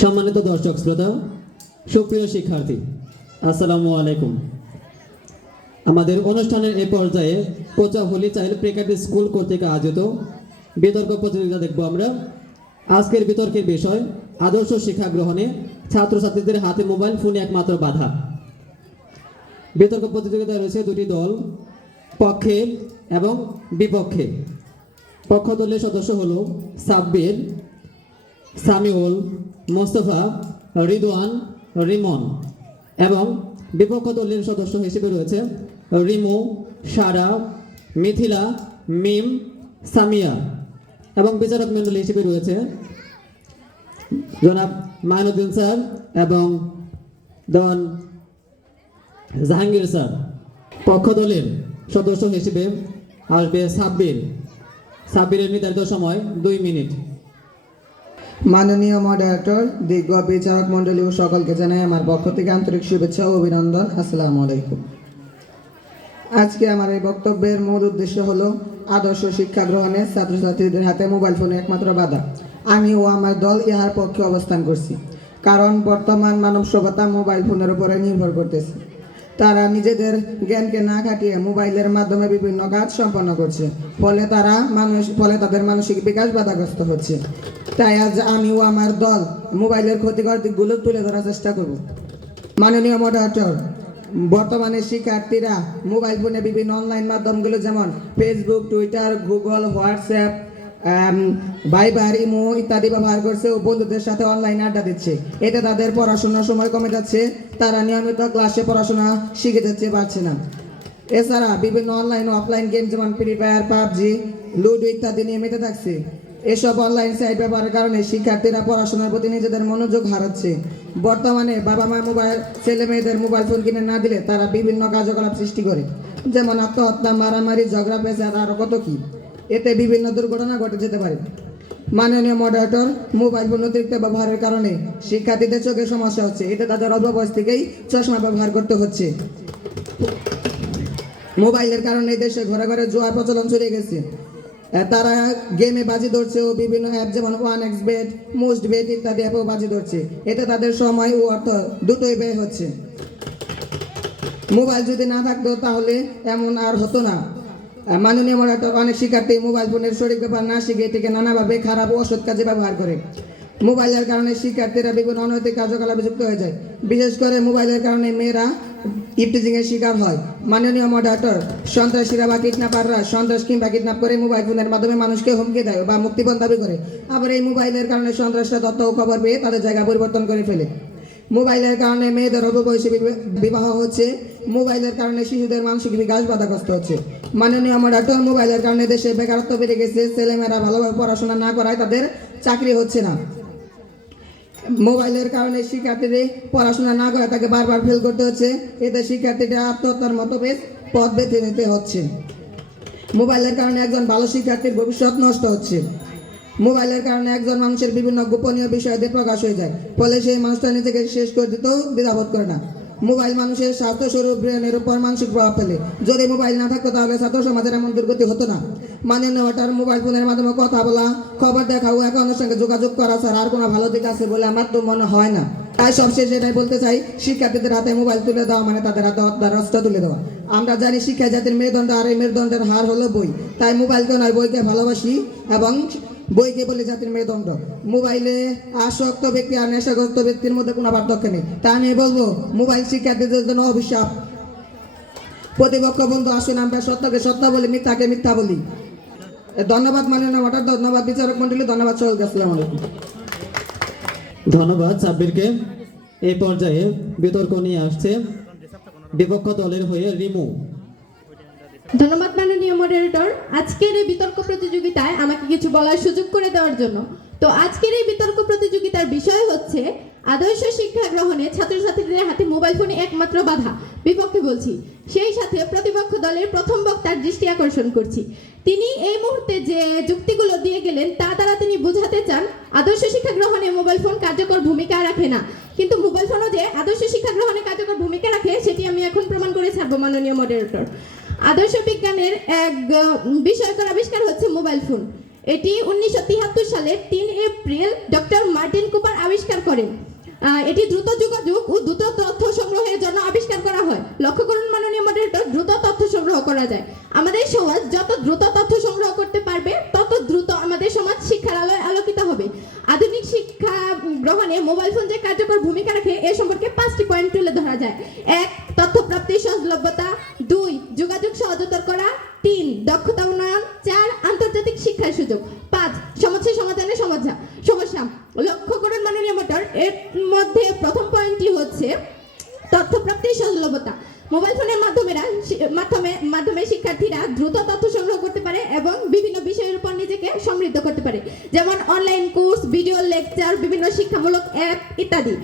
সম্মানিত দর্শক শ্রোতা, সুপ্রিয় শিক্ষার্থী, আসসালামু আলাইকুম। আমাদের অনুষ্ঠানের এই পর্যায়ে কোচাহলি চাইল্ড প্রেকারি স্কুল কর্তৃক আয়োজিত বিতর্ক প্রতিযোগিতা দেখব আমরা। আজকের বিতর্কের বিষয়, আদর্শ শিক্ষা গ্রহণে ছাত্রছাত্রীদের হাতে মোবাইল ফোন একমাত্র বাধা। বিতর্ক প্রতিযোগিতা রয়েছে দুটি দল, পক্ষে এবং বিপক্ষে। পক্ষ দলের সদস্য হলো সাব্বির, সামিউল মোস্তফা, রিদওয়ান, রিমন এবং বিপক্ষ দলের সদস্য হিসেবে রয়েছে রিমু, সারা, মিথিলা, মিম, সামিয়া এবং বিচারক মণ্ডলী হিসেবে রয়েছে জনাব মাইনুদ্দিন স্যার এবং দন জাহাঙ্গীর স্যার। পক্ষ দলের সদস্য হিসেবে আসবে সাব্বির সাব্বিরের নির্ধারিত সময় দুই মিনিট। মাননীয় মডারেটর দিগ্গ বিচারক মণ্ডলী ও সকলকে জানাই আমার পক্ষ থেকে আন্তরিক শুভেচ্ছা ও অভিনন্দন। আসসালামু আলাইকুম। আজকে আমার এই বক্তব্যের মূল উদ্দেশ্য হলো আদর্শ শিক্ষা গ্রহণে ছাত্রছাত্রীদের হাতে মোবাইল ফোনে একমাত্র বাধা। আমি ও আমার দল ইহার পক্ষে অবস্থান করছি, কারণ বর্তমান মানব সভ্যতা মোবাইল ফোনের উপরে নির্ভর করতেছে। তারা নিজেদের জ্ঞানকে না খাটিয়ে মোবাইলের মাধ্যমে বিভিন্ন কাজ সম্পন্ন করছে, ফলে তারা মানুষ ফলে তাদের মানসিক বিকাশ বাধাগ্রস্ত হচ্ছে। তাই আজ আমি ও আমার দল মোবাইলের ক্ষতিকর দিকগুলো তুলে ধরার চেষ্টা করব। মাননীয় মডারেটর বর্তমানে শিক্ষার্থীরা মোবাইল ফোনে বিভিন্ন অনলাইন মাধ্যমগুলো যেমন Facebook Twitter Google WhatsApp Viber Imo ইত্যাদি ব্যবহার করছে ও বন্ধুদের সাথে অনলাইন আড্ডা দিচ্ছে। এতে তাদের পড়াশোনার সময় কমে যাচ্ছে, তারা নিয়মিত ক্লাসে পড়াশোনা শিখে যাচ্ছে পারছে না। এছাড়া বিভিন্ন অনলাইন ও অফলাইন গেম যেমন ফ্রি ফায়ার পাবজি লুডো ইত্যাদি নিয়ে থাকছে। এসব অনলাইন সাইট ব্যবহারের কারণে শিক্ষার্থীরা পড়াশোনার প্রতি নিজেদের মনোযোগ হারাচ্ছে। বর্তমানে বাবা মা মোবাইল ছেলে মেয়েদের মোবাইল ফোন কিনে না দিলে তারা বিভিন্ন কার্যকলাপ সৃষ্টি করে। যেমন আত্মহত্যা, মারামারি, ঝগড়া পেঁচার আরও কত কী। এতে বিভিন্ন দুর্ঘটনা ঘটে যেতে পারে। মাননীয় মডারেটর মোবাইল ফোন অতিরিক্ত ব্যবহারের কারণে শিক্ষার্থীদের চোখে সমস্যা হচ্ছে। এতে তাদের অল্প বয়স থেকেই চশমা ব্যবহার করতে হচ্ছে। মোবাইলের কারণে দেশে ঘরে ঘরে জোয়ার প্রচলন ছড়িয়ে গেছে। তারা গেমে বাজি ধরছে ও বিভিন্ন অ্যাপ যেমন one X bet most bet ইত্যাদি অ্যাপেও বাজি ধরছে। এতে তাদের সময় ও অর্থ দুটোই ব্যয় হচ্ছে। মোবাইল যদি না থাকতো তাহলে এমন আর হতো না। মাননীয় মডারেটর অনেক শিক্ষার্থী মোবাইল ফোনের শরীর ব্যাপার না শিখে এটিকে নানাভাবে খারাপ ও অসৎ কাজে ব্যবহার করে। মোবাইলের কারণে শিক্ষার্থীরা বিভিন্ন অনৈতিক কার্যকলাপে যুক্ত হয়ে যায়। বিশেষ করে মোবাইলের কারণে মেয়েরা ইপটিজিং এর শিকার হয়। মাননীয় মডারেটর সন্ত্রাসীরা বা কিডন্যাপাররা সন্ত্রাস কিংবা কিডন্যাপ করে মোবাইল ফোনের মাধ্যমে মানুষকে হুমকি দেয় বা মুক্তিপণ দাবি করে। আবার এই মোবাইলের কারণে সন্ত্রাসরা তথ্য খবর পেয়ে তাদের জায়গা পরিবর্তন করে ফেলে। মোবাইলের কারণে মেয়েদের অল্প বয়সে বিবাহ হচ্ছে। মোবাইলের কারণে শিশুদের মানসিক বিকাশ বাধাগ্রস্ত হচ্ছে। মাননীয় মডারেটর মোবাইলের কারণে দেশে বেকারত্ব বেড়ে গেছে। ছেলেমেয়েরা ভালোভাবে পড়াশোনা না করায় তাদের চাকরি হচ্ছে না। মোবাইলের কারণে শিক্ষার্থীদের পড়াশোনা না করে তাকে বারবার ফেল করতে হচ্ছে। এতে শিক্ষার্থীদের আত্মহত্যার মতো বেশ পথ বেঁধে নিতে হচ্ছে। মোবাইলের কারণে একজন ভালো শিক্ষার্থীর ভবিষ্যৎ নষ্ট হচ্ছে। মোবাইলের কারণে একজন মানুষের বিভিন্ন গোপনীয় বিষয়তে প্রকাশ হয়ে যায়। ফলে সেই মানুষটা নিজেকে শেষ করে দিতেও দ্বিধাবোধ করে না। মোবাইল মানুষের স্বাস্থ্য স্বরূপ ব্রেনের উপর মানসিক প্রভাব ফেলে। যদি মোবাইল না থাকতো তাহলে ছাত্র সমাজের এমন দুর্গতি হতো না। মাননীয় ওটার মোবাইল ফোনের মাধ্যমে কথা বলা, খবর দেখা ও একে অন্যের সঙ্গে যোগাযোগ করা ছাড়া আর কোনো ভালো দিক আছে বলে আমার তো মনে হয় না। তাই সবশেষে এটাই বলতে চাই, শিক্ষার্থীদের হাতে মোবাইল তুলে দেওয়া মানে তাদের হাতে রাস্তা তুলে দেওয়া। আমরা জানি শিক্ষা জাতির মেরুদণ্ড, আর এই মেরুদণ্ডের হার হলো বই। তাই মোবাইলকে নয়, বইকে ভালোবাসি এবং বইকে বলে জাতির মেরুদণ্ড। মোবাইলে আসক্ত ব্যক্তি আর নেশাগ্রস্ত ব্যক্তির মধ্যে কোনো পার্থক্য নেই। তা আমি বলব মোবাইল শিক্ষার্থীদের জন্য অভিশাপ। প্রতিপক্ষ বন্ধু, আসুন, আমরা সত্যকে সত্য বলি, মিথ্যাকে মিথ্যা বলি। ধন্যবাদ মাননীয় ওয়াটার ধন্যবাদ বিচারক মন্ডলী ধন্যবাদ সকলকে আসসালামু আলাইকুম। ধন্যবাদ সাব্বিরকে এই পর্যায়ে বিতর্ক নিয়ে আসছে বিপক্ষ দলের হয়ে রিমু। ধন্যবাদ মাননীয় মডারেটর আজকের এই বিতর্ক প্রতিযোগিতায় আমাকে কিছু বলার সুযোগ করে দেওয়ার জন্য। তো আজকের এই বিতর্ক প্রতিযোগিতার বিষয় হচ্ছে আদর্শ শিক্ষা গ্রহণে ছাত্রছাত্রীদের হাতে মোবাইল ফোনে একমাত্র বাধা, বিপক্ষে বলছি। সেই সাথে প্রতিপক্ষ দলের প্রথম বক্তার দৃষ্টি আকর্ষণ করছি। তিনি এই মুহূর্তে যে যুক্তিগুলো দিয়ে গেলেন, তা দ্বারা তিনি বোঝাতে চান, আদর্শ শিক্ষা গ্রহণে মোবাইল ফোন কার্যকর ভূমিকা রাখে না। কিন্তু মোবাইল ফোনও যে আদর্শ শিক্ষা গ্রহণে কার্যকর ভূমিকা রাখে, সেটি আমি এখন প্রমাণ করে ছাড়বো মাননীয় মডারেটর আদর্শ বিজ্ঞানের এক বিষয়কর আবিষ্কার হচ্ছে মোবাইল ফোন। এটি উনিশশো সালের তিন এপ্রিল ডক্টর মার্টিন কুপার আবিষ্কার করেন। এটি দ্রুত যোগাযোগ ও দ্রুত তথ্য সংগ্রহের জন্য আবিষ্কার করা হয়। লক্ষ্য করুন, মাননীয় মডারেটর দ্রুত তথ্য সংগ্রহ করা যায়। আমাদের সমাজ যত দ্রুত তথ্য সংগ্রহ করতে পারবে, তত দ্রুত আমাদের সমাজ শিক্ষার আলোয় আলোকিত হবে। আধুনিক শিক্ষা গ্রহণে মোবাইল ফোন যে কার্যকর ভূমিকা রাখে, এ সম্পর্কে পাঁচটি পয়েন্ট তুলে ধরা যায়। এক, তথ্য প্রাপ্তির সহজলভ্যতা। দুই, যোগাযোগ সহজতর করা। তিন, দক্ষতা উন্নয়ন। চার, আন্তর্জাতিক শিক্ষার সুযোগ। পাঁচ, সমস্যা সমাধানের সমস্যা সমস্যা। লক্ষ্য করুন মাননীয় মোটর এর মধ্যে প্রথম পয়েন্টটি হচ্ছে তথ্য প্রাপ্তির সহজলভ্যতা। মোবাইল ফোনের মাধ্যমেরা মাধ্যমে মাধ্যমে শিক্ষার্থীরা দ্রুত তথ্য সংগ্রহ করতে পারে এবং বিভিন্ন বিষয়ের উপর নিজেকে সমৃদ্ধ করতে পারে। যেমন অনলাইন কোর্স ভিডিও লেকচার বিভিন্ন শিক্ষামূলক অ্যাপ ইত্যাদি।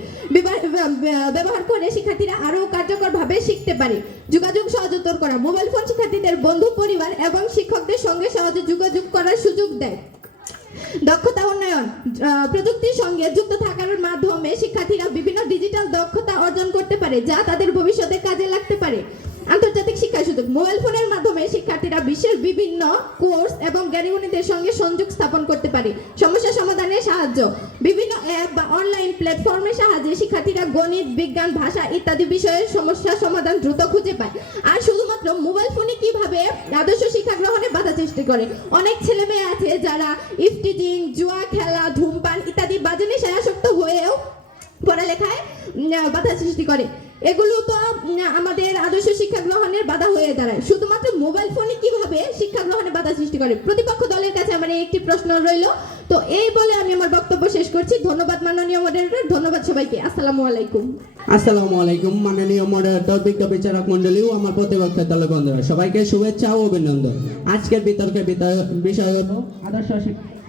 ব্যবহার করে শিক্ষার্থীরা আরও কার্যকরভাবে শিখতে পারে। যোগাযোগ সহজতর করা, মোবাইল ফোন শিক্ষার্থীদের বন্ধু পরিবার এবং শিক্ষকদের সঙ্গে সহজে যোগাযোগ করার সুযোগ দেয়। দক্ষতা উন্নয়ন প্রযুক্তির সঙ্গে যুক্ত থাকার মাধ্যমে শিক্ষার্থীরা বিভিন্ন ডিজিটাল দক্ষতা অর্জন করতে পারে, যা তাদের ভবিষ্যতে কাজে লাগতে পারে। আন্তর্জাতিক শিক্ষা সুযোগ। মোবাইল ফোনের মাধ্যমে শিক্ষার্থীরা বিশ্বের বিভিন্ন কোর্স এবং জ্ঞানীগুণীদের সঙ্গে সংযোগ স্থাপন করতে পারে। সমস্যা সমাধানে সাহায্য। বিভিন্ন অ্যাপ বা অনলাইন প্ল্যাটফর্মের সাহায্যে শিক্ষার্থীরা গণিত, বিজ্ঞান, ভাষা ইত্যাদি বিষয়ের সমস্যা সমাধান দ্রুত খুঁজে পায়। আর শুধুমাত্র মোবাইল ফোনে কীভাবে আদর্শ শিক্ষা গ্রহণে বাধা সৃষ্টি করে? অনেক ছেলে মেয়ে আছে যারা ইফটিজিং, জুয়া খেলা, ধূমপান ইত্যাদি বাজে নেশায় আসক্ত হয়েও পড়ালেখায় বাধা সৃষ্টি করে। এগুলো তো আমাদের আদর্শ শিক্ষা গ্রহণের বাধা হয়ে দাঁড়ায়। শুধুমাত্র মোবাইল ফোনে কীভাবে শিক্ষা গ্রহণে বাধা সৃষ্টি করে? প্রতিপক্ষ দলের কাছে আমার একটি প্রশ্ন রইল। তো এই বলে আমি আমার বক্তব্য শেষ করছি। ধন্যবাদ মাননীয় মডারেটর ধন্যবাদ সবাইকে। আসসালামু আলাইকুম। আসসালামু আলাইকুম, মাননীয় মডারেটর বিজ্ঞ বিচারক মন্ডলী ও আমার প্রতিপক্ষের দলবন্ধুরা। সবাইকে শুভেচ্ছা ও অভিনন্দন। আজকের বিতর্কের বিতর- বিষয় হলো আদর্শ শিক্ষা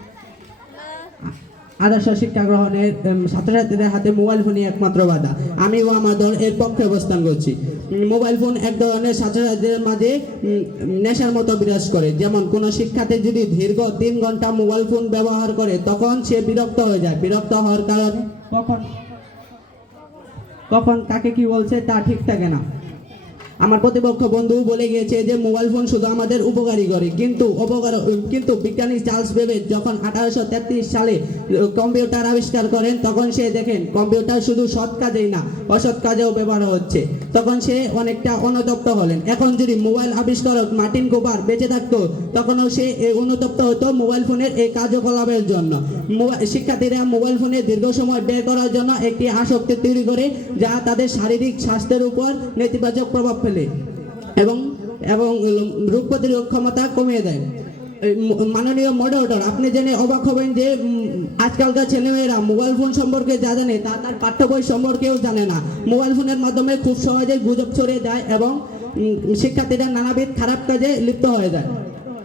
আদর্শ শিক্ষা গ্রহণের ছাত্রছাত্রীদের হাতে মোবাইল ফোনই একমাত্র বাধা। আমি ও আমার দল এর পক্ষে অবস্থান করছি। মোবাইল ফোন এক ধরনের ছাত্রছাত্রীদের মাঝে নেশার মতো বিরাজ করে। যেমন কোনো শিক্ষার্থী যদি দীর্ঘ তিন ঘণ্টা মোবাইল ফোন ব্যবহার করে, তখন সে বিরক্ত হয়ে যায়। বিরক্ত হওয়ার কারণে কখন কখন কাকে কি বলছে তা ঠিক থাকে না। আমার প্রতিপক্ষ বন্ধু বলে গিয়েছে যে মোবাইল ফোন শুধু আমাদের উপকারী করে। কিন্তু উপকার, কিন্তু বিজ্ঞানী চার্লস বেবেজ যখন আঠারোশো তেত্রিশ সালে কম্পিউটার আবিষ্কার করেন, তখন সে দেখেন কম্পিউটার শুধু সৎ কাজেই না, অসৎ কাজেও ব্যবহার হচ্ছে। তখন সে অনেকটা অনুতপ্ত হলেন। এখন যদি মোবাইল আবিষ্কারক মার্টিন কোপার বেঁচে থাকতো, তখনও সে অনুতপ্ত হতো মোবাইল ফোনের এই কার্যকলাপের জন্য। শিক্ষার্থীরা মোবাইল ফোনে দীর্ঘ সময় ব্যয় করার জন্য একটি আসক্তি তৈরি করে, যা তাদের শারীরিক স্বাস্থ্যের উপর নেতিবাচক প্রভাব ফেলে এবং এবং রোগ প্রতিরোধ ক্ষমতা কমিয়ে দেয়। মাননীয় মডারেটর আপনি জেনে অবাক হবেন যে আজকালকার ছেলেমেয়েরা মোবাইল ফোন সম্পর্কে যা জানে, তা তার পাঠ্য বই সম্পর্কেও জানে না। মোবাইল ফোনের মাধ্যমে খুব সহজে গুজব ছড়িয়ে যায় এবং শিক্ষার্থীরা নানাবিধ খারাপ কাজে লিপ্ত হয়ে যায়।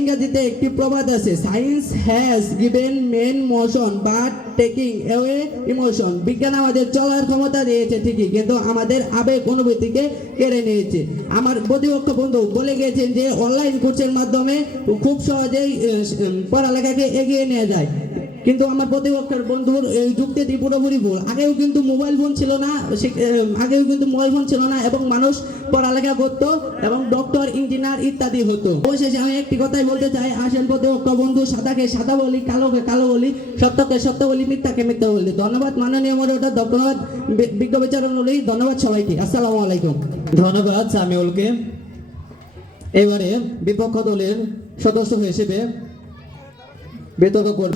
ইংরেজিতে একটি প্রবাদ আছে science has given men motion but taking away emotion বিজ্ঞান আমাদের চলার ক্ষমতা দিয়েছে, ঠিকই, কিন্তু আমাদের আবেগ অনুভূতিকে কেড়ে নিয়েছে। আমার প্রতিপক্ষ বন্ধু বলে গেছেন যে অনলাইন কোর্সের মাধ্যমে খুব সহজেই পড়ালেখাকে এগিয়ে নিয়ে যায়। কিন্তু আমার প্রতিপক্ষের বন্ধুর এই যুক্তিটি পুরোপুরি ভুল। আগেও কিন্তু মোবাইল ফোন ছিল না আগেও কিন্তু মোবাইল ফোন ছিল না এবং মানুষ পড়ালেখা করতো এবং ডক্টর ইঞ্জিনিয়ার ইত্যাদি হতো। অবশেষে আমি একটি কথাই বলতে চাই, আসেন প্রতিপক্ষ বন্ধু, সাদাকে সাদা বলি, কালোকে কালো বলি, সত্যকে সত্য বলি, মিথ্যাকে মিথ্যা বলি। ধন্যবাদ, মাননীয় মডারেটর ধন্যবাদ বিজ্ঞ বিচারণ বলি, ধন্যবাদ সবাইকে। আসসালামু আলাইকুম। ধন্যবাদ, সামিউলকে। এবারে বিপক্ষ দলের সদস্য হিসেবে বিতর্ক কর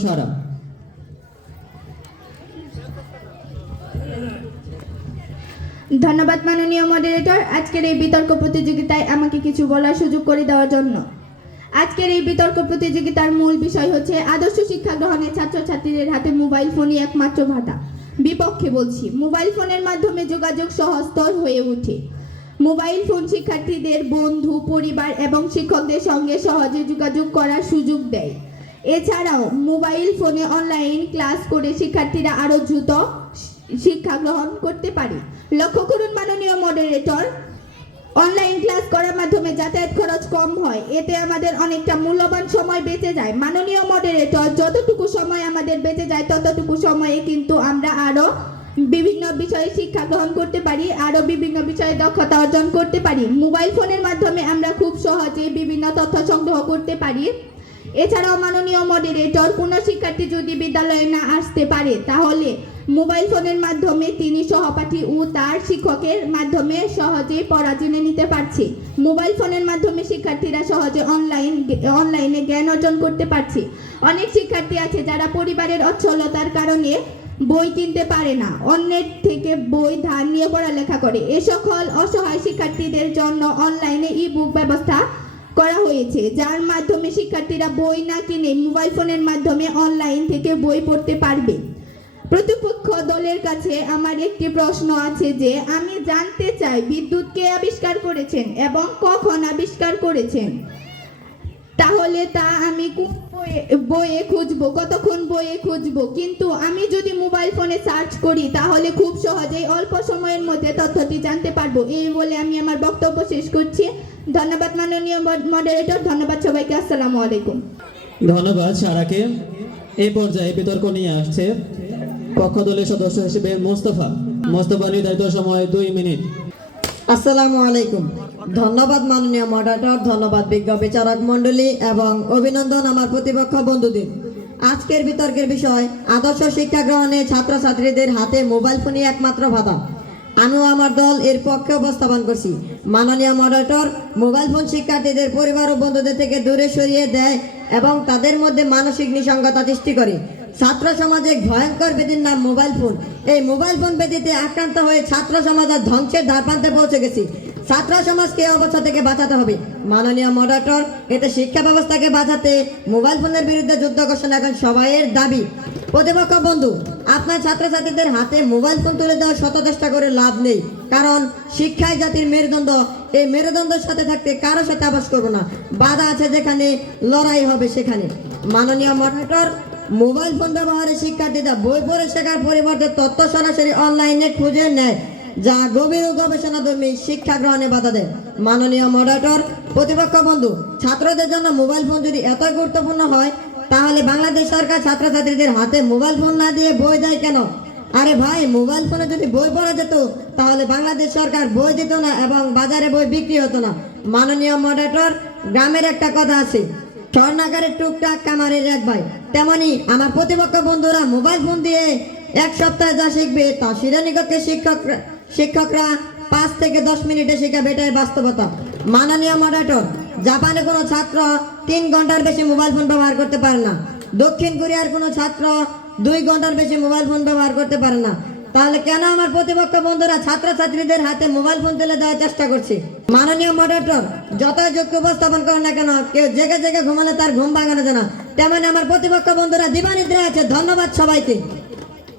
ধন্যবাদ মাননীয় মডারেটর আজকের এই বিতর্ক প্রতিযোগিতায় আমাকে কিছু বলার সুযোগ করে দেওয়ার জন্য। আজকের এই বিতর্ক প্রতিযোগিতার মূল বিষয় হচ্ছে আদর্শ শিক্ষা গ্রহণে ছাত্রছাত্রীদের হাতে মোবাইল ফোনই একমাত্র ভাতা। বিপক্ষে বলছি, মোবাইল ফোনের মাধ্যমে যোগাযোগ সহজতর হয়ে ওঠে। মোবাইল ফোন শিক্ষার্থীদের বন্ধু, পরিবার এবং শিক্ষকদের সঙ্গে সহজে যোগাযোগ করার সুযোগ দেয়। এছাড়াও, মোবাইল ফোনে অনলাইন ক্লাস করে শিক্ষার্থীরা আরও দ্রুত শিক্ষা গ্রহণ করতে পারে। লক্ষ্য করুন মাননীয় মডারেটর অনলাইন ক্লাস করার মাধ্যমে যাতায়াত খরচ কম হয়, এতে আমাদের অনেকটা মূল্যবান সময় বেঁচে যায়। মাননীয় মডারেটর যতটুকু সময় আমাদের বেঁচে যায়, ততটুকু সময়ে কিন্তু আমরা আরও বিভিন্ন বিষয়ে শিক্ষা গ্রহণ করতে পারি আরও বিভিন্ন বিষয়ে দক্ষতা অর্জন করতে পারি। মোবাইল ফোনের মাধ্যমে আমরা খুব সহজে বিভিন্ন তথ্য সংগ্রহ করতে পারি। এছাড়াও মাননীয় মডারেটর কোনো শিক্ষার্থী যদি বিদ্যালয়ে না আসতে পারে, তাহলে মোবাইল ফোনের মাধ্যমে তিনি সহপাঠী ও তার শিক্ষকের মাধ্যমে সহজেই পড়া জেনে নিতে পারছে। মোবাইল ফোনের মাধ্যমে শিক্ষার্থীরা সহজে অনলাইন অনলাইনে জ্ঞান অর্জন করতে পারছে। অনেক শিক্ষার্থী আছে যারা পরিবারের অচ্ছলতার কারণে বই কিনতে পারে না। অন্যের থেকে বই, ধার নিয়ে পড়ালেখা করে। এ সকল অসহায় শিক্ষার্থীদের জন্য অনলাইনে ই বুক ব্যবস্থা করা হয়েছে, যার মাধ্যমে শিক্ষার্থীরা বই না কিনে মোবাইল ফোনের মাধ্যমে অনলাইন থেকে বই পড়তে পারবে। প্রতিপক্ষ দলের কাছে আমার একটি প্রশ্ন আছে যে, আমি জানতে চাই বিদ্যুৎ কে আবিষ্কার করেছেন এবং কখন আবিষ্কার করেছেন। তাহলে তা আমি কোন বইয়ে- খুঁজবো, কতক্ষণ বইয়ে খুঁজবো। কিন্তু আমি যদি মোবাইল ফোনে সার্চ করি, তাহলে খুব সহজেই অল্প সময়ের মধ্যে তথ্যটি জানতে পারব। এই বলে আমি আমার বক্তব্য শেষ করছি। ধন্যবাদ, মাননীয় মডারেটর ধন্যবাদ সবাইকে, আসসালামু আলাইকুম। ধন্যবাদ, সারাকে। এই পর্যায়ে বিতর্ক নিয়ে আসছে। পক্ষ দলের সদস্য হিসেবে মোস্তফা। মোস্তফা নির্ধারিত সময় দুই মিনিট। আসসালামু আলাইকুম। ধন্যবাদ মাননীয় মডারেটর ধন্যবাদ বিজ্ঞ বিচারক মণ্ডলী এবং অভিনন্দন আমার প্রতিপক্ষ বন্ধুদের। আজকের বিতর্কের বিষয়, আদর্শ শিক্ষা গ্রহণে ছাত্রছাত্রীদের হাতে মোবাইল ফোনই একমাত্র বাধা আমিও আমার দল এর পক্ষে উপস্থাপন করছি। মাননীয় মডারেটর মোবাইল ফোন শিক্ষার্থীদের পরিবার ও বন্ধুদের থেকে দূরে সরিয়ে দেয় এবং তাদের মধ্যে মানসিক নিসঙ্গতা সৃষ্টি করে। ছাত্র সমাজে ভয়ঙ্কর ব্যাধির নাম মোবাইল ফোন। এই মোবাইল ফোন ব্যাধিতে আক্রান্ত হয়ে ছাত্র সমাজ আজ ধ্বংসের ধারপ্রান্তে পৌঁছে গেছি। ছাত্র সমাজকে অবস্থা থেকে বাঁচাতে হবে। মাননীয় মডারেটর এতে শিক্ষা ব্যবস্থাকে বাঁচাতে মোবাইল ফোনের বিরুদ্ধে যুদ্ধ ঘোষণা এখন সবাইয়ের দাবি। প্রতিপক্ষ বন্ধু, আপনার ছাত্রছাত্রীদের হাতে মোবাইল ফোন তুলে দেওয়ার শত চেষ্টা করে লাভ নেই। কারণ শিক্ষায় জাতির মেরুদণ্ড। এই মেরুদণ্ডের সাথে থাকতে কারোর সাথে আবাস করব না। বাধা আছে যেখানে, লড়াই হবে সেখানে। মাননীয় মডারেটর মোবাইল ফোন ব্যবহারে শিক্ষার্থীরা বই পড়ে শেখার পরিবর্তে তথ্য সরাসরি অনলাইনে খুঁজে নেয়, যা গভীর গবেষণাধর্মী শিক্ষা গ্রহণে বাধা দেয়। মাননীয় মডারেটর প্রতিপক্ষ বন্ধু, ছাত্রদের জন্য মোবাইল ফোন যদি এত গুরুত্বপূর্ণ হয়, তাহলে বাংলাদেশ সরকার ছাত্রছাত্রীদের হাতে মোবাইল ফোন না দিয়ে বই দেয় কেন? আরে ভাই, মোবাইল ফোনে যদি বই পড়া যেত, তাহলে বাংলাদেশ সরকার বই দিত না এবং বাজারে বই বিক্রি হতো না। মাননীয় মডারেটর গ্রামের একটা কথা আছে, স্বর্ণাগারের টুকটাক কামারের এক ভাই তেমনি আমার প্রতিপক্ষ বন্ধুরা মোবাইল ফোন দিয়ে এক সপ্তাহে যা শিখবে তা শ্রেণীকক্ষে শিক্ষক শিক্ষকরা পাঁচ থেকে দশ মিনিটে শেখাবে এটাই বাস্তবতা। মাননীয় মডারেটর জাপানে কোনো ছাত্র তিন ঘণ্টার বেশি মোবাইল ফোন ব্যবহার করতে পারে না। দক্ষিণ কোরিয়ার কোনো ছাত্র দুই ঘণ্টার বেশি মোবাইল ফোন ব্যবহার করতে পারে না। তাহলে কেন আমার প্রতিপক্ষ বন্ধুরা ছাত্রছাত্রীদের হাতে মোবাইল ফোন তুলে দেওয়ার চেষ্টা করছে? মাননীয় মডারেটর যুক্তি উপস্থাপন করেন না কেন? কেউ জেগে জেগে ঘুমালে তার ঘুম ভাঙানো যায় না। তেমনি আমার প্রতিপক্ষ বন্ধুরা দিবানিদ্রা আছে ধন্যবাদ সবাইকে।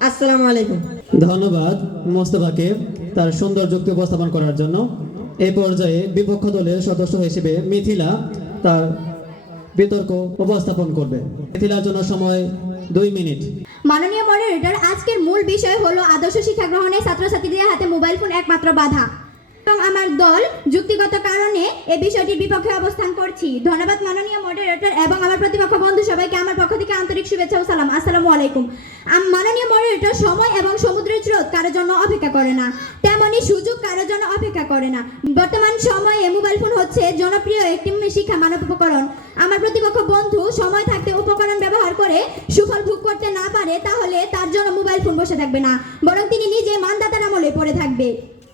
আসসালামু আলাইকুম। ধন্যবাদ মোস্তফাকে তার সুন্দর যুক্তি উপস্থাপন করার জন্য। এই পর্যায়ে বিপক্ষ দলের সদস্য হিসেবে মিথিলা তার বিতর্ক উপস্থাপন করবে। মিথিলার জন্য সময় দুই মিনিট। মাননীয় মডারেটর আজকের মূল বিষয় হলো আদর্শ শিক্ষা গ্রহণে ছাত্রছাত্রীদের হাতে মোবাইল ফোন একমাত্র বাধা। এবং আমার দল যুক্তিগত কারণে এই বিষয়টির বিপক্ষে অবস্থান করছি। ধন্যবাদ মাননীয় মডারেটর এবং আমার প্রতিপক্ষ বন্ধু সবাইকে আমার পক্ষ থেকে আন্তরিক শুভেচ্ছা ও সালাম। আসসালামু আলাইকুম। মাননীয় মডারেটর সময় এবং সমুদ্রের স্রোত কারোর জন্য অপেক্ষা করে না। তেমনি সুযোগ কারোর জন্য অপেক্ষা করে না। বর্তমান সময়ে মোবাইল ফোন হচ্ছে জনপ্রিয় একটি শিক্ষা মানব উপকরণ। আমার প্রতিপক্ষ বন্ধু, সময় থাকতে উপকরণ ব্যবহার করে সুফল ভোগ করতে না পারে, তাহলে তার জন্য মোবাইল ফোন বসে থাকবে না। বরং তিনি নিজে মানদাতার আমলে পড়ে থাকবে।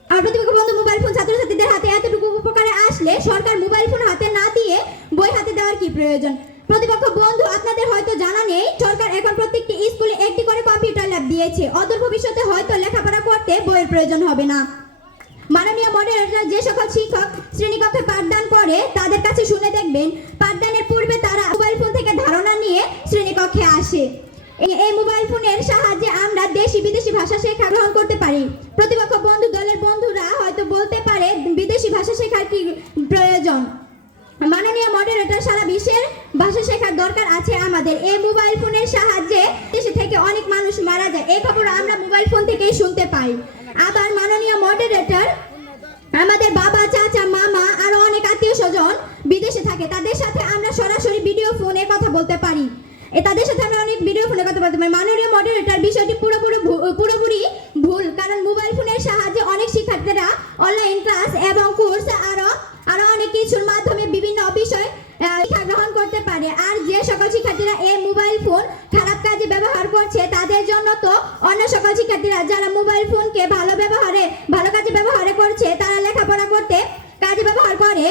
প্রতিপক্ষ বন্ধু মোবাইল ফোন ছাত্রছাত্রীদের হাতে এতটুকু উপকারে আসলে সরকার মোবাইল ফোন হাতে না দিয়ে বই হাতে দেওয়ার কি প্রয়োজন? প্রতিপক্ষ বন্ধু, আপনাদের হয়তো জানা নেই, সরকার এখন প্রত্যেকটি স্কুলে একটি করে কম্পিউটার ল্যাব দিয়েছে। অদূর ভবিষ্যতে হয়তো লেখাপড়া করতে বইয়ের প্রয়োজন হবে না। মাননীয় মডারেটর যে সকল শিক্ষক শ্রেণীকক্ষে পাঠদান করে, তাদের কাছে শুনে দেখবেন, পাঠদানের পূর্বে তারা মোবাইল ফোন থেকে ধারণা নিয়ে শ্রেণীকক্ষে আসে। এই- মোবাইল ফোনের সাহায্যে আমরা দেশি বিদেশি ভাষা শেখা গ্রহণ করতে পারি। প্রতিপক্ষ বন্ধু দলের বন্ধুরা হয়তো বলতে পারে, বিদেশি ভাষা শেখার কি প্রয়োজন? মাননীয় মডারেটর সারা বিশ্বের ভাষা শেখার দরকার আছে আমাদের। এই মোবাইল ফোনের সাহায্যে দেশে থেকে অনেক মানুষ মারা যায়। এই খবর আমরা মোবাইল ফোন থেকেই শুনতে পাই। আবার মাননীয় মডারেটর আমাদের বাবা, চাচা, মামা আরও অনেক আত্মীয় স্বজন বিদেশে থাকে। তাদের সাথে আমরা সরাসরি ভিডিও ফোনে কথা বলতে পারি। তাদের সাথে আমরা অনেক ভিডিও ফোনে কথা বলতে পারি। মাননীয় মডারেটর বিষয়টি পুরোপুরি পুরোপুরি ভুল, কারণ মোবাইল ফোনের সাহায্যে অনেক শিক্ষার্থীরা অনলাইন ক্লাস এবং কোর্স আরও আরও অনেক কিছুর মাধ্যমে বিভিন্ন বিষয় শিক্ষা গ্রহণ করতে পারে। আর যে সকল শিক্ষার্থীরা এই মোবাইল ফোন খারাপ কাজে ব্যবহার করছে, তাদের জন্য তো অন্য সকল শিক্ষার্থীরা যারা মোবাইল ফোনকে ভালো ব্যবহারে, ভালো কাজে ব্যবহারে করছে, তারা লেখাপড়া করতে কাজে ব্যবহার করে।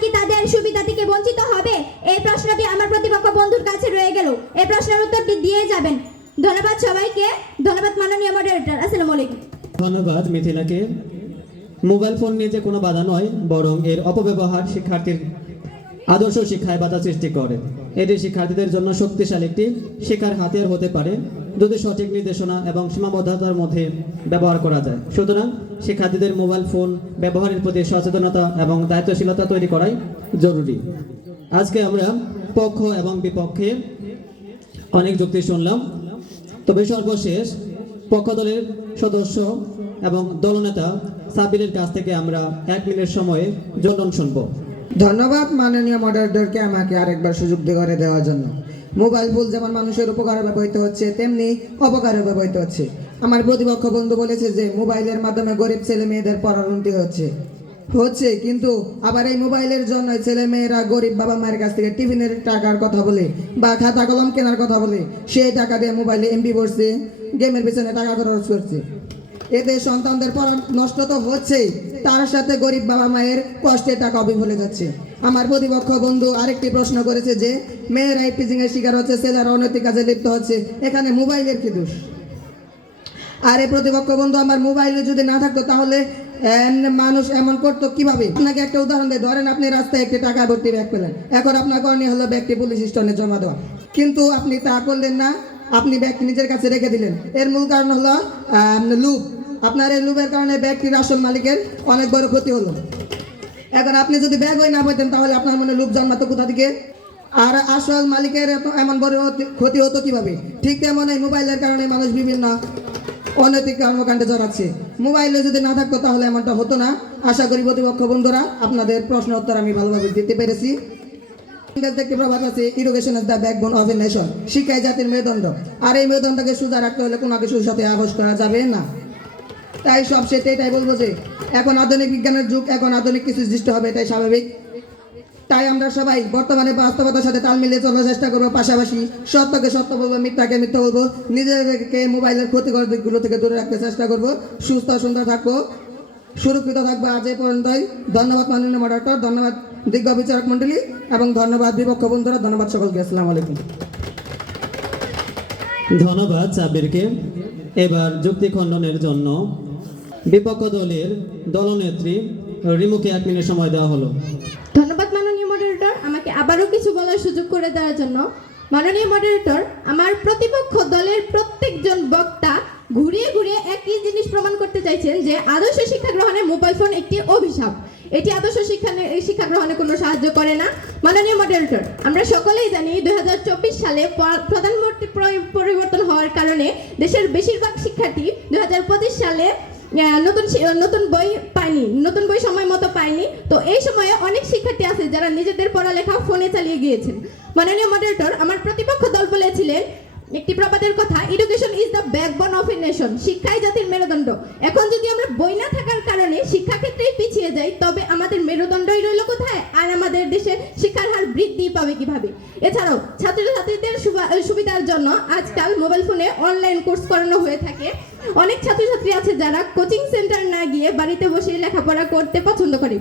কি তাদের সুবিধা থেকে বঞ্চিত হবে? এই প্রশ্নটি আমার প্রতিপক্ষ বন্ধুর কাছে রয়ে গেল। এই প্রশ্নের উত্তরটি দিয়ে যাবেন। ধন্যবাদ সবাইকে। ধন্যবাদ মাননীয় মডারেটর আসসালামু আলাইকুম। ধন্যবাদ মিথিলাকে। মোবাইল ফোন নিয়ে যে কোনো বাধা নয়, বরং এর অপব্যবহার শিক্ষার্থীর আদর্শ শিক্ষায় বাধা সৃষ্টি করে। এটি শিক্ষার্থীদের জন্য শক্তিশালী একটি শিক্ষার হাতিয়ার হতে পারে। যদি সঠিক নির্দেশনা এবং সীমাবদ্ধতার মধ্যে ব্যবহার করা যায়। সুতরাং শিক্ষার্থীদের মোবাইল ফোন ব্যবহারের প্রতি সচেতনতা এবং দায়িত্বশীলতা তৈরি করাই জরুরি। আজকে আমরা পক্ষ এবং বিপক্ষে অনেক যুক্তি শুনলাম। তবে সর্বশেষ পক্ষ দলের সদস্য এবং দলনেতা সাবিরের কাছ থেকে আমরা এক মিনিট সময়ে জলন শুনব। ধন্যবাদ মাননীয় মডারেটরকে আমাকে আরেকবার সুযোগ করে দেওয়ার জন্য। মোবাইল ফোন যেমন মানুষের উপকারে ব্যবহৃত হচ্ছে, তেমনি অপকারে ব্যবহৃত হচ্ছে। আমার প্রতিপক্ষ বন্ধু বলেছে যে মোবাইলের মাধ্যমে গরিব ছেলে মেয়েদের পড়ানোটি হচ্ছে। হচ্ছে, কিন্তু আবার এই মোবাইলের জন্য ছেলে মেয়েরা গরিব বাবা মায়ের কাছ থেকে টিফিনের টাকার কথা বলে বা খাতা কলম কেনার কথা বলে, সেই টাকা দিয়ে মোবাইলে এমবি পড়ছে গেমের পিছনে টাকা খরচ করছে। এতে সন্তানদের পড়া নষ্ট তো হচ্ছেই। তার সাথে গরিব বাবা মায়ের কষ্টের টাকা অবিফলে যাচ্ছে। আমার প্রতিপক্ষ বন্ধু আরেকটি প্রশ্ন করেছে যে, মেয়েরা পিজিং এর শিকার হচ্ছে ছেলেরা অনৈতিক কাজে লিপ্ত হচ্ছে, এখানে মোবাইলের কি দোষ? আর প্রতিপক্ষ বন্ধু, আমার মোবাইলে যদি না থাকতো তাহলে মানুষ এমন করতো কীভাবে? আপনাকে একটা উদাহরণ দেয় ধরেন আপনি রাস্তায় একটি টাকা ভর্তি ব্যাগ পেলেন। এখন আপনার করণীয় হলো ব্যাগটি পুলিশ স্টেশনে জমা দেওয়া। কিন্তু আপনি তা করলেন না, আপনি ব্যাগটি নিজের কাছে রেখে দিলেন। এর মূল কারণ হলো লুপ। আপনার এই লুপের কারণে ব্যাগটির আসল মালিকের অনেক বড় ক্ষতি হলো। এখন আপনি যদি ব্যাগ হয়ে না পেতেন তাহলে আপনার মনে লুপ জন্মাতো কোথা থেকে? আর আসল মালিকের এমন বড় ক্ষতি হতো কীভাবে? ঠিক তেমন এই মোবাইলের কারণে মানুষ বিভিন্ন অনৈতিক কর্মকাণ্ডে জড়াচ্ছে। মোবাইলে যদি না থাকতো, তাহলে এমনটা হতো না। আশা করি প্রতিপক্ষ বন্ধুরা, আপনাদের প্রশ্ন উত্তর আমি ভালোভাবে দিতে পেরেছি। ইংরেজিতে একটি প্রভাব আছে is the backbone of a nation শিক্ষায় জাতির মেরুদণ্ড। আর এই মেরুদণ্ডকে সোজা রাখতে হলে কোনো কিছুর সাথে আপোষ করা যাবে না। তাই সব শেষে তাই বলব যে এখন আধুনিক বিজ্ঞানের যুগ, এখন আধুনিক কিছু সৃষ্টি হবে তাই স্বাভাবিক। তাই আমরা সবাই বর্তমানে বাস্তবতার সাথে তাল মিলিয়ে চলার চেষ্টা করব, পাশাপাশি সত্যকে সত্য বলব, মিথ্যাকে মিথ্যা বলব, নিজেদেরকে মোবাইলের ক্ষতিকর দিকগুলো থেকে দূরে রাখতে চেষ্টা করব। সুস্থ, সুন্দর থাকব, সুরক্ষিত থাকব আজ এই পর্যন্তই। ধন্যবাদ মাননীয় মডারেটর ধন্যবাদ দিগ্গ বিচারক মন্ডলী, এবং ধন্যবাদ বিপক্ষ বন্ধুরা, ধন্যবাদ সকলকে, আসসালামু আলাইকুম। ধন্যবাদ সাবিরকে এবার যুক্তি খণ্ডনের জন্য বিপক্ষ দলের দলনেত্রী রিমুকে এক মিনিট সময় দেওয়া হলো। ধন্যবাদ, মাননীয় মডারেটর আমাকে আবারও কিছু বলার সুযোগ করে দেওয়ার জন্য। মাননীয় মডারেটর আমার প্রতিপক্ষ দলের প্রত্যেকজন বক্তা ঘুরিয়ে ঘুরিয়ে একই জিনিস প্রমাণ করতে চাইছেন যে আদর্শ শিক্ষা গ্রহণে মোবাইল ফোন একটি অভিশাপ। এটি আদর্শ শিক্ষা শিক্ষা গ্রহণে কোনো সাহায্য করে না। মাননীয় মডারেটর আমরা সকলেই জানি দুই হাজার চব্বিশ সালে প্রধানমন্ত্রী পরিবর্তন হওয়ার কারণে দেশের বেশিরভাগ শিক্ষার্থী দু হাজার পঁচিশ সালে নতুন নতুন বই পাইনি, নতুন বই সময় মতো পাইনি। তো এই সময়ে অনেক শিক্ষার্থী আছে যারা নিজেদের পড়ালেখা ফোনে চালিয়ে গিয়েছেন। মাননীয় মডারেটর আমার প্রতিপক্ষ দল বলেছিলেন একটি প্রবাদের কথা education is the backbone of a nation শিক্ষাই জাতির মেরুদণ্ড। এখন যদি আমরা বই না থাকার কারণে শিক্ষা ক্ষেত্রেই পিছিয়ে যাই, তবে আমাদের মেরুদণ্ডই রইল কোথায়? আর আমাদের দেশে শিক্ষার হার বৃদ্ধি পাবে কীভাবে? এছাড়াও, ছাত্রছাত্রীদের সুবা- সুবিধার জন্য আজকাল মোবাইল ফোনে অনলাইন কোর্স করানো হয়ে থাকে। অনেক ছাত্রছাত্রী আছে যারা কোচিং সেন্টার না গিয়ে বাড়িতে বসে লেখাপড়া করতে পছন্দ করে।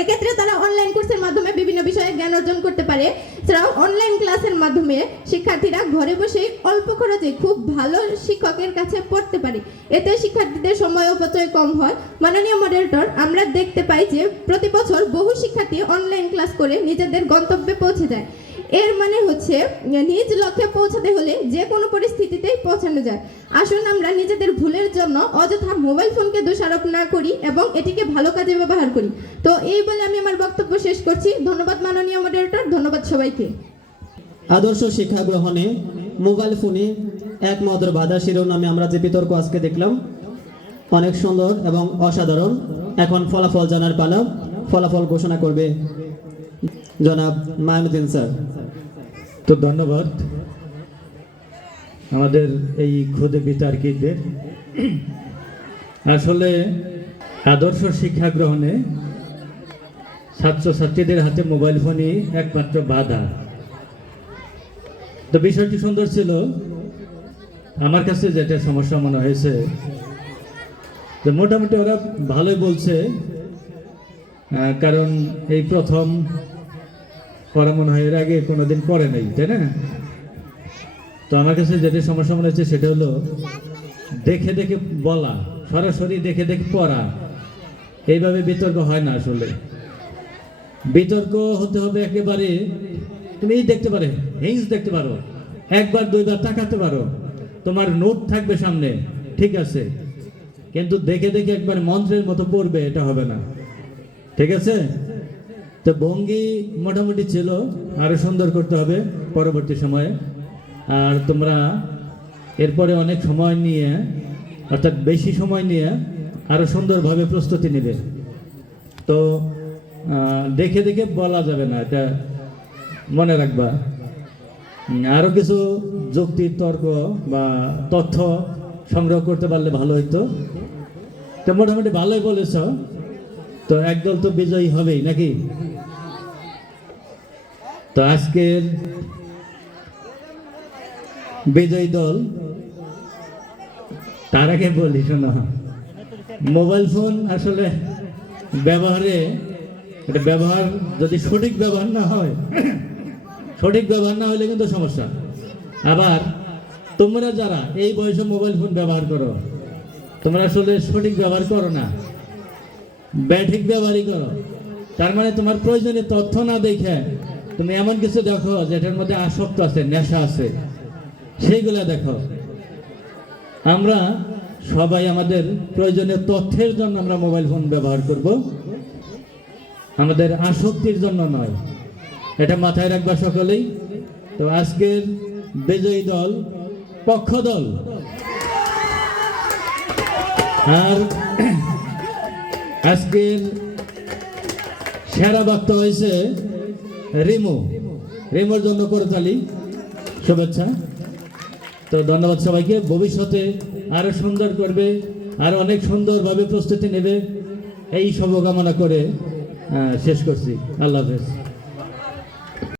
এক্ষেত্রে তারা অনলাইন কোর্সের মাধ্যমে বিভিন্ন বিষয়ে জ্ঞান অর্জন করতে পারে। এছাড়াও অনলাইন ক্লাসের মাধ্যমে শিক্ষার্থীরা ঘরে বসেই অল্প খরচে খুব ভালো শিক্ষকের কাছে পড়তে পারে। এতে শিক্ষার্থীদের সময় অপচয় কম হয়। মাননীয় মডেলটর আমরা দেখতে পাই যে প্রতি বছর বহু শিক্ষার্থী অনলাইন ক্লাস করে নিজেদের গন্তব্যে পৌঁছে যায়। এর মানে হচ্ছে, নিজ লক্ষ্যে পৌঁছাতে হলে যে কোনো পরিস্থিতিতেই পৌঁছানো যায়। আসুন আমরা নিজেদের ভুলের জন্য অযথা মোবাইল ফোনকে দোষারোপ না করি এবং এটিকে ভালো কাজে ব্যবহার করি। তো এই বলে আমি আমার বক্তব্য শেষ করছি। ধন্যবাদ মাননীয় মডারেটর ধন্যবাদ সবাইকে। আদর্শ শিক্ষা গ্রহণে মোবাইল ফোনে একমাত্র বাধা শিরোনামে আমরা যে বিতর্ক আজকে দেখলাম, অনেক সুন্দর এবং অসাধারণ। এখন ফলাফল জানার পালা, ফলাফল ঘোষণা করবে জনাব মায়নুদ্দিন স্যার। তো ধন্যবাদ। আমাদের এই ক্ষুদে বিতার্কিকদের। আসলে আদর্শ শিক্ষা গ্রহণে ছাত্রছাত্রীদের হাতে মোবাইল ফোনই একমাত্র বাধা। তো বিষয়টি সুন্দর ছিল। আমার কাছে যেটা সমস্যা মনে হয়েছে, যে মোটামুটি ওরা ভালোই বলছে কারণ এই প্রথম ওরা মনে হয় এর আগে কোনোদিন করে নাই, তাই না? তো আমার কাছে যেটা সমস্যা মনে হচ্ছে সেটা হলো, দেখে দেখে বলা, সরাসরি দেখে দেখে পড়া, এইভাবে বিতর্ক হয় না আসলে। বিতর্ক হতে হবে একেবারে, তুমি দেখতে পারে, হিংস দেখতে পারো, একবার দুইবার তাকাতে পারো, তোমার নোট থাকবে সামনে, ঠিক আছে। কিন্তু দেখে দেখে একবার মন্ত্রের মতো পড়বে, এটা হবে না। ঠিক আছে? তো ভঙ্গি মোটামুটি ছিল আরও সুন্দর করতে হবে পরবর্তী সময়ে। আর তোমরা এরপরে অনেক সময় নিয়ে অর্থাৎ বেশি সময় নিয়ে আরও সুন্দরভাবে প্রস্তুতি নেবে। তো দেখে দেখে বলা যাবে না এটা মনে রাখবা। উম, আরও কিছু যুক্তি তর্ক বা তথ্য সংগ্রহ করতে পারলে ভালো হইতো। তো মোটামুটি ভালোই বলেছ। তো একদল তো বিজয়ী হবেই নাকি? তো আজকের বিজয়ী দল, তার আগে বলি, শোনো। মোবাইল ফোন আসলে ব্যবহারে, এটা ব্যবহার যদি সঠিক ব্যবহার না হয়, সঠিক ব্যবহার না হলে কিন্তু সমস্যা। আবার তোমরা যারা এই বয়সে মোবাইল ফোন ব্যবহার করো, তোমরা আসলে সঠিক ব্যবহার করো না। ব্যাঠিক ব্যবহারই করো। তার মানে তোমার প্রয়োজনীয় তথ্য না দেখে তুমি এমন কিছু দেখো যেটার মধ্যে আসক্ত আছে, নেশা আছে। সেইগুলা দেখো। আমরা সবাই আমাদের প্রয়োজনীয় তথ্যের জন্য আমরা মোবাইল ফোন ব্যবহার করব। আমাদের আসক্তির জন্য নয়। এটা মাথায় রাখবা সকলেই। তো আজকের বিজয়ী দল পক্ষ দল আর আজকের সেরা বক্তা হয়েছে রিমু, রিমুর জন্য করতালি শুভেচ্ছা। তো ধন্যবাদ সবাইকে। ভবিষ্যতে আরও সুন্দর করবে, আর অনেক সুন্দরভাবে প্রস্তুতি নেবে। এই শুভকামনা করে শেষ করছি। আল্লাহ হাফেজ।